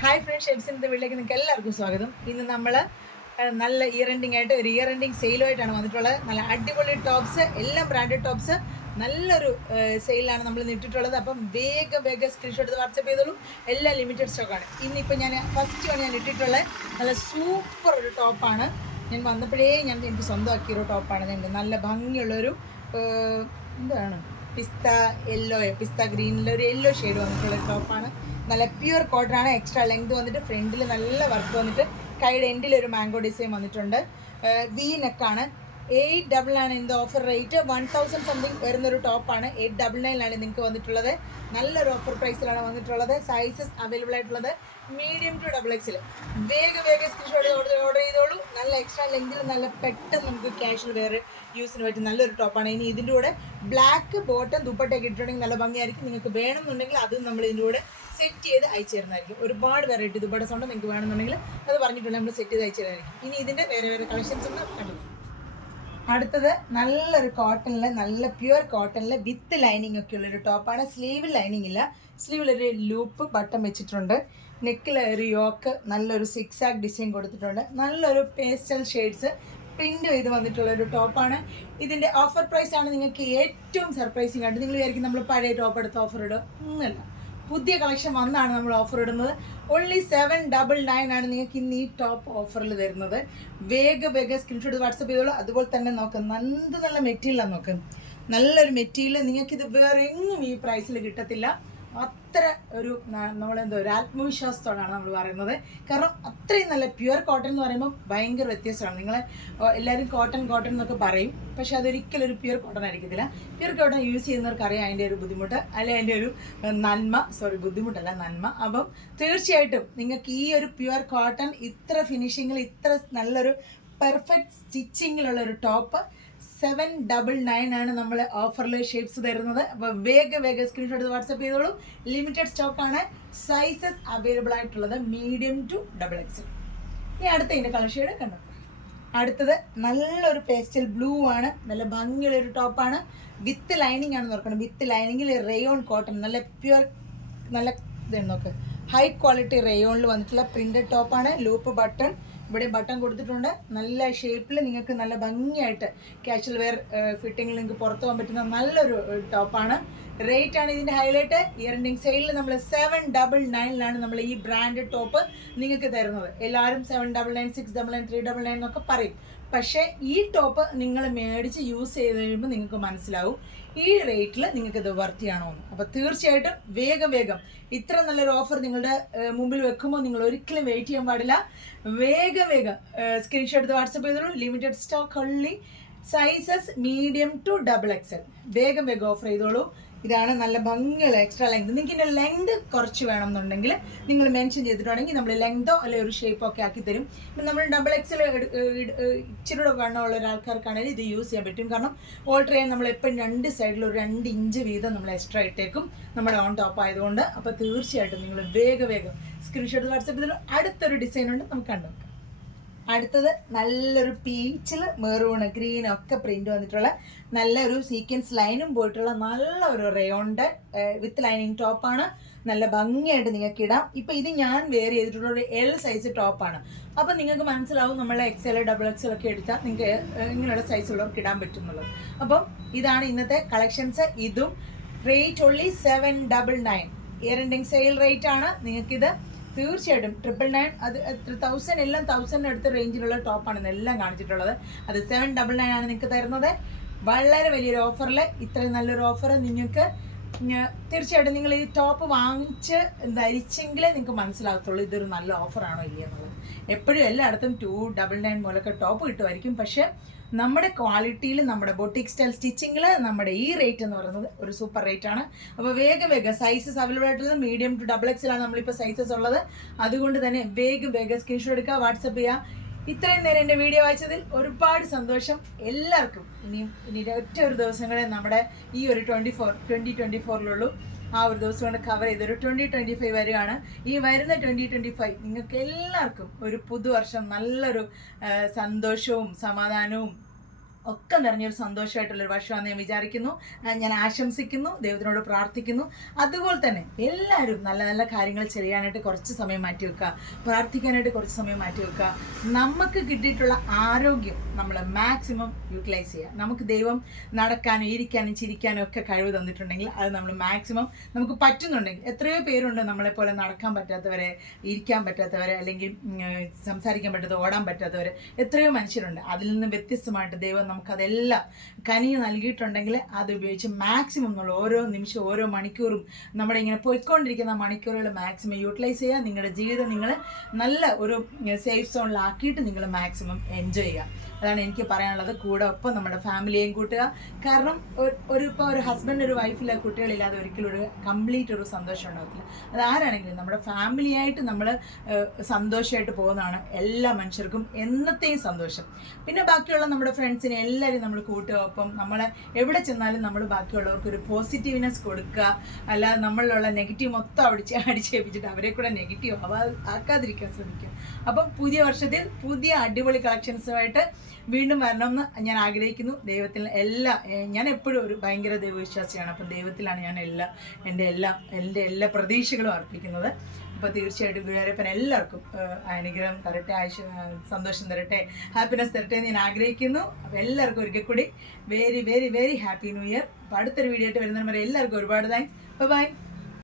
Hi friends, ഷെബ്സിൻ്റെ വീട്ടിലേക്ക് നിങ്ങൾക്ക് എല്ലാവർക്കും സ്വാഗതം. ഇന്ന് നമ്മൾ നല്ല ഇയർ എൻഡിങ് ആയിട്ട് ഒരു ഇയർ എൻഡിങ് സെയിലുമായിട്ടാണ് വന്നിട്ടുള്ളത്. നല്ല അടിപൊളി ടോപ്സ്, എല്ലാം ബ്രാൻഡഡ് ടോപ്സ്, നല്ലൊരു സെയിലാണ് നമ്മൾ ഇട്ടിട്ടുള്ളത്. അപ്പം വേഗം സ്ക്രീൻഷോട്ട് എടുത്ത് വാട്സപ്പ് ചെയ്തോളൂ. എല്ലാം ലിമിറ്റഡ് സ്റ്റോക്കാണ്. ഇന്നിപ്പോൾ ഞാൻ ഫസ്റ്റ് ഞാൻ ഇട്ടിട്ടുള്ളത് നല്ല സൂപ്പർ ഒരു ടോപ്പാണ്. ഞാൻ വന്നപ്പോഴേ എനിക്ക് സ്വന്തമാക്കിയൊരു ടോപ്പാണ്. നല്ല ഭംഗിയുള്ളൊരു എന്താണ് പിസ്ത ഗ്രീനിലൊരു യെല്ലോ ഷെയ്ഡ് വന്നിട്ടുള്ളൊരു ടോപ്പാണ്. നല്ല പ്യുവർ കോട്ടൺ ആണ്. എക്സ്ട്രാ ലെങ്ത് വന്നിട്ട് ഫ്രണ്ടിൽ നല്ല വർക്ക് വന്നിട്ട് കൈയുടെ എൻഡിൽ ഒരു മാംഗോ ഡിസൈൻ വന്നിട്ടുണ്ട്. വി നെക്കാണ്. 899 ഇതിൻ്റെ ഓഫർ റേറ്റ്. 1000 സംതിങ് വരുന്നൊരു ടോപ്പാണ്. 899 നിങ്ങൾക്ക് വന്നിട്ടുള്ളത്. നല്ലൊരു ഓഫർ പ്രൈസിലാണ് വന്നിട്ടുള്ളത്. സൈസസ് അവൈലബിൾ ആയിട്ടുള്ളത് മീഡിയം ടു XXL. വേഗം സ്ക്രീൻഷോട്ട് ഓർഡർ ചെയ്തോളൂ. നല്ല എക്സ്ട്രാ ലെങ്തിൽ നല്ല പെട്ടെന്ന് നമുക്ക് ക്യാഷ്വൽ വെയർ യൂസിന് പറ്റും നല്ലൊരു ടോപ്പാണ്. ഇനി ഇതിൻ്റെ കൂടെ ബ്ലാക്ക് ബോട്ടം ദുപ്പട്ടയൊക്കെ ഇട്ടിട്ടുണ്ടെങ്കിൽ നല്ല ഭംഗിയായിരിക്കും. നിങ്ങൾക്ക് വേണമെന്നുണ്ടെങ്കിൽ അതും നമ്മൾ ഇതിൻ്റെ കൂടെ സെറ്റ് ചെയ്ത് അയച്ചു തരുന്നതായിരിക്കും. ഒരുപാട് വെറൈറ്റി ദുപ്പട്ട സൗണ്ട് നിങ്ങൾക്ക് വേണമെന്നുണ്ടെങ്കിൽ അത് പറഞ്ഞിട്ടുണ്ട്, നമ്മൾ സെറ്റ് ചെയ്ത് അയച്ചു തരുന്നതായിരിക്കും. ഇനി ഇതിൻ്റെ വേറെ കളക്ഷൻസ് ഉണ്ട് കണ്ടു. അടുത്തത് നല്ലൊരു കോട്ടണിൽ, നല്ല പ്യുവർ കോട്ടണിൽ വിത്ത് ലൈനിങ് ഒക്കെ ഉള്ളൊരു ടോപ്പാണ്. സ്ലീവിൽ ലൈനിങ് ഇല്ല, സ്ലീവിലൊരു ലൂപ്പ് ബട്ടൺ വെച്ചിട്ടുണ്ട്. നെക്കിൽ ഒരു യോക്ക്, നല്ലൊരു സിക്സാക് ഡിസൈൻ കൊടുത്തിട്ടുണ്ട്. നല്ലൊരു പേസ്റ്റൽ ഷെയ്ഡ്സ് പ്രിൻ്റ് ചെയ്ത് വന്നിട്ടുള്ളൊരു ടോപ്പാണ്. ഇതിൻ്റെ ഓഫർ പ്രൈസാണ് നിങ്ങൾക്ക് ഏറ്റവും സർപ്രൈസിങ് ആയിട്ട്. നിങ്ങൾ വിചാരിക്കും നമ്മൾ പഴയ ടോപ്പ് എടുത്ത് ഓഫർ ഇടുക, ഒന്നുമില്ല. പുതിയ കളക്ഷൻ വന്നാണ് നമ്മൾ ഓഫർ ഇടുന്നത്. ഓൺലി 799 ആണ് നിങ്ങൾക്ക് ഇന്ന് ഈ ടോപ്പ് ഓഫറിൽ തരുന്നത്. വേഗം സ്ക്രീൻഷോട്ട് വാട്സപ്പ് ചെയ്തോളൂ. അതുപോലെ തന്നെ നോക്കാം, നല്ല മെറ്റീരിയലാണ്. നോക്കാം, നല്ലൊരു മെറ്റീരിയൽ. നിങ്ങൾക്കിത് വേറെ എങ്ങും ഈ പ്രൈസിൽ കിട്ടത്തില്ല. അത്ര ഒരു ഒരു ആത്മവിശ്വാസത്തോടാണ് നമ്മൾ പറയുന്നത്. കാരണം അത്രയും നല്ല പ്യുവർ കോട്ടൺ എന്ന് പറയുമ്പോൾ ഭയങ്കര വ്യത്യാസമാണ്. നിങ്ങൾ എല്ലാവരും കോട്ടൺ എന്നൊക്കെ പറയും, പക്ഷെ അതൊരിക്കലും ഒരു പ്യുവർ കോട്ടൺ ആയിരിക്കത്തില്ല. പ്യുവർ കോട്ടൺ യൂസ് ചെയ്യുന്നവർക്ക് അറിയാം അതിൻ്റെ ഒരു ബുദ്ധിമുട്ട്, അല്ലെങ്കിൽ അതിൻ്റെ ഒരു ബുദ്ധിമുട്ടല്ല, നന്മ. അപ്പം തീർച്ചയായിട്ടും നിങ്ങൾക്ക് ഈ ഒരു പ്യുവർ കോട്ടൺ ഇത്ര ഫിനിഷിങ്ങിൽ, ഇത്ര നല്ലൊരു പെർഫെക്റ്റ് സ്റ്റിച്ചിങ്ങിലുള്ള ഒരു ടോപ്പ് 799 ആണ് നമ്മൾ ഓഫറിൽ ഷേപ്സ് തരുന്നത്. അപ്പോൾ വേഗം സ്ക്രീൻഷോട്ട് വാട്സപ്പ് ചെയ്തോളൂ. ലിമിറ്റഡ് സ്റ്റോക്കാണ്. സൈസസ് അവൈലബിൾ ആയിട്ടുള്ളത് മീഡിയം ടു XXL. ഇനി അടുത്ത ഇതിൻ്റെ കളർ ഷെയ്ഡ് കണ്ടു. അടുത്തത് നല്ലൊരു പേസ്റ്റൽ ബ്ലൂ ആണ്. നല്ല ഭംഗിയുള്ളൊരു ടോപ്പാണ്. വിത്ത് ലൈനിങ് ആണ് നോക്കണം. വിത്ത് ലൈനിങ്ങിൽ റേയോൺ കോട്ടൺ, നല്ല പ്യുവർ, നല്ല ഇതാണ്. നോക്ക്, ഹൈ ക്വാളിറ്റി റേയോണിൽ വന്നിട്ടുള്ള പ്രിന്റഡ് ടോപ്പാണ്. ലൂപ്പ് ബട്ടൺ, ഇവിടെ ബട്ടൺ കൊടുത്തിട്ടുണ്ട്. നല്ല ഷേപ്പിൽ നിങ്ങൾക്ക് നല്ല ഭംഗിയായിട്ട് ക്യാഷ്വൽ വെയർ ഫിറ്റിങ്ങിൽ നിങ്ങൾക്ക് പുറത്തു പോകാൻ പറ്റുന്ന നല്ലൊരു ടോപ്പാണ്. റേറ്റ് ആണ് ഇതിൻ്റെ ഹൈലൈറ്റ്. ഇയർ എൻഡിങ് സെയിലിൽ നമ്മൾ 799 നമ്മൾ ഈ ബ്രാൻഡഡ് ടോപ്പ് നിങ്ങൾക്ക് തരുന്നത്. എല്ലാവരും 799, 699, 399 എന്നൊക്കെ പറയും. പക്ഷേ ഈ ടോപ്പ് നിങ്ങൾ മേടിച്ച് യൂസ് ചെയ്ത് കഴിയുമ്പോൾ നിങ്ങൾക്ക് മനസ്സിലാവും ഈ റേറ്റിൽ നിങ്ങൾക്ക് ഇത് വർത്തിയാണോ എന്ന്. അപ്പോൾ തീർച്ചയായിട്ടും വേഗം ഇത്ര നല്ലൊരു ഓഫർ നിങ്ങളുടെ മുമ്പിൽ വെക്കുമ്പോൾ നിങ്ങൾ ഒരിക്കലും വെയിറ്റ് ചെയ്യാൻ പാടില്ല. വേഗം സ്ക്രീൻഷോട്ട് എടുത്ത് വാട്സപ്പ് ചെയ്തോളൂ. Limited stock only. Sizes medium to XXL. വേഗം ഓഫർ ചെയ്തോളൂ. ഇതാണ് നല്ല ഭംഗിയുള്ള എക്സ്ട്രാ ലെങ്ത്. നിങ്ങൾക്ക് ഇതിൻ്റെ ലെങ്ത് കുറച്ച് വേണമെന്നുണ്ടെങ്കിൽ നിങ്ങൾ മെൻഷൻ ചെയ്തിട്ടുണ്ടെങ്കിൽ നമ്മൾ ലെങ്തോ അല്ലെങ്കിൽ ഒരു ഷേപ്പോ ഒക്കെ ആക്കി തരും. ഇപ്പം നമ്മൾ XXL ഇച്ചിരി കൂടെ വണ്ണമുള്ള ഒരാൾക്കാർക്കാണെങ്കിൽ ഇത് യൂസ് ചെയ്യാൻ പറ്റും. കാരണം ഓൾട്ടർ ചെയ്യാൻ നമ്മൾ എപ്പോഴും 2 സൈഡിൽ ഒരു 2 ഇഞ്ച് വീതം നമ്മൾ എക്സ്ട്രാ ഇട്ടേക്കും നമ്മുടെ ഓൺ ടോപ്പ് ആയതുകൊണ്ട്. അപ്പോൾ തീർച്ചയായിട്ടും നിങ്ങൾ വേഗം സ്ക്രീൻഷോട്ട് വാട്സപ്പ് ചെയ്തിട്ട് അടുത്തൊരു ഡിസൈൻ ഉണ്ട്, നമുക്ക് കണ്ടുനോക്കാം. അടുത്തത് നല്ലൊരു പീച്ചിൽ മെറൂണ് ഗ്രീൻ ഒക്കെ പ്രിന്റ് വന്നിട്ടുള്ള നല്ലൊരു സീക്വൻസ് ലൈനും പോയിട്ടുള്ള നല്ല ഒരു റേയോണിൻ്റെ വിത്ത് ലൈനിങ് ടോപ്പാണ്. നല്ല ഭംഗിയായിട്ട് നിങ്ങൾക്ക് ഇടാം. ഇപ്പം ഇത് ഞാൻ വെയർ ചെയ്തിട്ടുള്ള ഒരു L സൈസ് ടോപ്പാണ്. അപ്പം നിങ്ങൾക്ക് മനസ്സിലാവും നമ്മൾ XL, XXL ഒക്കെ എടുത്താൽ നിങ്ങൾക്ക് ഇങ്ങനെയുള്ള സൈസുള്ളവർക്ക് ഇടാൻ പറ്റുന്നുള്ളത്. അപ്പം ഇതാണ് ഇന്നത്തെ കളക്ഷൻസ്. ഇതും rate only 799. Year ending sale rate ആണ്. നിങ്ങൾക്കിത് തീർച്ചയായിട്ടും 999, അത് 1000, എല്ലാം 1000 അടുത്ത റേഞ്ചിലുള്ള ടോപ്പാണ് ഇതെല്ലാം കാണിച്ചിട്ടുള്ളത്. അത് 799 ആണ് നിങ്ങൾക്ക് തരുന്നത്. വളരെ വലിയൊരു ഓഫറിൽ ഇത്രയും നല്ലൊരു ഓഫർ നിങ്ങൾക്ക് തീർച്ചയായിട്ടും നിങ്ങൾ ഈ ടോപ്പ് വാങ്ങിച്ച് ധരിച്ചെങ്കിലേ നിങ്ങൾക്ക് മനസ്സിലാകത്തുള്ളൂ ഇതൊരു നല്ല ഓഫറാണോ ഇല്ല എന്നുള്ളത്. എപ്പോഴും എല്ലായിടത്തും 299 മുതലൊക്കെ ടോപ്പ് കിട്ടുമായിരിക്കും. പക്ഷേ നമ്മുടെ ക്വാളിറ്റിയിൽ, നമ്മുടെ ബൊട്ടിക് സ്റ്റൈൽ സ്റ്റിച്ചിങ്ങിൽ നമ്മുടെ ഈ റേറ്റ് എന്ന് പറയുന്നത് ഒരു സൂപ്പർ റേറ്റ് ആണ്. അപ്പോൾ വേഗം സൈസസ് അവൈലബിൾ ആയിട്ടുള്ളത് മീഡിയം ടു XXL ആണ് നമ്മളിപ്പോൾ സൈസസ് ഉള്ളത്. അതുകൊണ്ട് തന്നെ വേഗം സ്ക്രീൻഷോട്ട് എടുക്കുക, വാട്സപ്പ് ചെയ്യുക. ഇത്രയും നേരം എൻ്റെ വീഡിയോ വായിച്ചതിൽ ഒരുപാട് സന്തോഷം എല്ലാവർക്കും. ഇനി ഒറ്റ ഒരു ദിവസങ്ങളെ നമ്മുടെ ഈ ഒരു 2024 ആ ഒരു ദിവസം കൊണ്ട് കവർ ചെയ്തൊരു 2025 വരികയാണ്. ഈ വരുന്ന 2025 നിങ്ങൾക്ക് എല്ലാവർക്കും ഒരു പുതുവർഷം നല്ലൊരു സന്തോഷവും സമാധാനവും ഒക്കെ നിറഞ്ഞൊരു സന്തോഷമായിട്ടുള്ളൊരു വർഷമാണെന്ന് ഞാൻ വിചാരിക്കുന്നു, ഞാൻ ആശംസിക്കുന്നു, ദൈവത്തിനോട് പ്രാർത്ഥിക്കുന്നു. അതുപോലെ തന്നെ എല്ലാവരും നല്ല നല്ല കാര്യങ്ങൾ ചെയ്യാനായിട്ട് കുറച്ച് സമയം മാറ്റി വെക്കുക, പ്രാർത്ഥിക്കാനായിട്ട് കുറച്ച് സമയം മാറ്റി വെക്കുക. നമുക്ക് കിട്ടിയിട്ടുള്ള ആരോഗ്യം നമ്മൾ മാക്സിമം യൂട്ടിലൈസ് ചെയ്യുക. നമുക്ക് ദൈവം നടക്കാനും ഇരിക്കാനും ചിരിക്കാനും ഒക്കെ കഴിവ് തന്നിട്ടുണ്ടെങ്കിൽ അത് നമ്മൾ മാക്സിമം നമുക്ക് പറ്റുന്നുണ്ടെങ്കിൽ, എത്രയോ പേരുണ്ട് നമ്മളെപ്പോലെ നടക്കാൻ പറ്റാത്തവരെ, ഇരിക്കാൻ പറ്റാത്തവരെ, അല്ലെങ്കിൽ സംസാരിക്കാൻ പറ്റാത്ത, ഓടാൻ പറ്റാത്തവരെ, എത്രയോ മനുഷ്യരുണ്ട്. അതിൽ നിന്ന് വ്യത്യസ്തമായിട്ട് ദൈവം നമുക്കതെല്ലാം കനിഞ്ഞ് നൽകിയിട്ടുണ്ടെങ്കിൽ അത് ഉപയോഗിച്ച് മാക്സിമം നമ്മൾ ഓരോ നിമിഷവും ഓരോ മണിക്കൂറും നമ്മുടെ ഇങ്ങനെ പോയിക്കൊണ്ടിരിക്കുന്ന മണിക്കൂറുകൾ മാക്സിമം യൂട്ടിലൈസ് ചെയ്യുക. നിങ്ങളുടെ ജീവിതം നിങ്ങൾ നല്ല ഒരു സേഫ് സോണിലാക്കിയിട്ട് നിങ്ങൾ മാക്സിമം എൻജോയ് ചെയ്യുക. അതാണ് എനിക്ക് പറയാനുള്ളത്. കൂടെ ഒപ്പം നമ്മുടെ ഫാമിലിയെയും കൂട്ടുക. കാരണം ഇപ്പോൾ ഒരു ഹസ്ബൻഡ് ഒരു വൈഫിലെ കുട്ടികളില്ലാതെ ഒരിക്കലും ഒരു കംപ്ലീറ്റ് ഒരു സന്തോഷം ഉണ്ടാകത്തില്ല. അത് ആരാണെങ്കിലും നമ്മുടെ ഫാമിലിയായിട്ട് നമ്മൾ സന്തോഷമായിട്ട് പോകുന്നതാണ് എല്ലാ മനുഷ്യർക്കും എന്നത്തെയും സന്തോഷം. പിന്നെ ബാക്കിയുള്ള നമ്മുടെ ഫ്രണ്ട്സിനെ എല്ലാവരും നമ്മൾ കൂട്ടുക. ഒപ്പം നമ്മളെ എവിടെ ചെന്നാലും നമ്മൾ ബാക്കിയുള്ളവർക്ക് ഒരു പോസിറ്റീവ്നെസ് കൊടുക്കുക. അല്ലാതെ നമ്മളിലുള്ള നെഗറ്റീവ് മൊത്തം അടിച്ചേപ്പിച്ചിട്ട് അവരെ കൂടെ നെഗറ്റീവ് ആക്കാതിരിക്കാൻ ശ്രമിക്കുക. അപ്പം പുതിയ വർഷത്തിൽ പുതിയ അടിപൊളി കളക്ഷൻസുമായിട്ട് വീണ്ടും വരണമെന്ന് ഞാൻ ആഗ്രഹിക്കുന്നു. ദൈവത്തിൽ ഞാൻ എപ്പോഴും ഒരു ഭയങ്കര ദൈവവിശ്വാസിയാണ്. അപ്പം ദൈവത്തിലാണ് ഞാൻ എൻ്റെ എല്ലാ പ്രതീക്ഷകളും അർപ്പിക്കുന്നത്. അപ്പോൾ തീർച്ചയായിട്ടും ഗുരുവായൂരപ്പൻ എല്ലാവർക്കും അനുഗ്രഹം തരട്ടെ, സന്തോഷം തരട്ടെ, ഹാപ്പിനെസ് തരട്ടെ എന്ന് ഞാൻ ആഗ്രഹിക്കുന്നു. അപ്പോൾ എല്ലാവർക്കും ഒരിക്കൽ കൂടി very very very happy new year. അപ്പോൾ അടുത്തൊരു വീഡിയോ ആയിട്ട് വരുന്നവരെ എല്ലാവർക്കും ഒരുപാട് താങ്ക്സ്. ബൈ.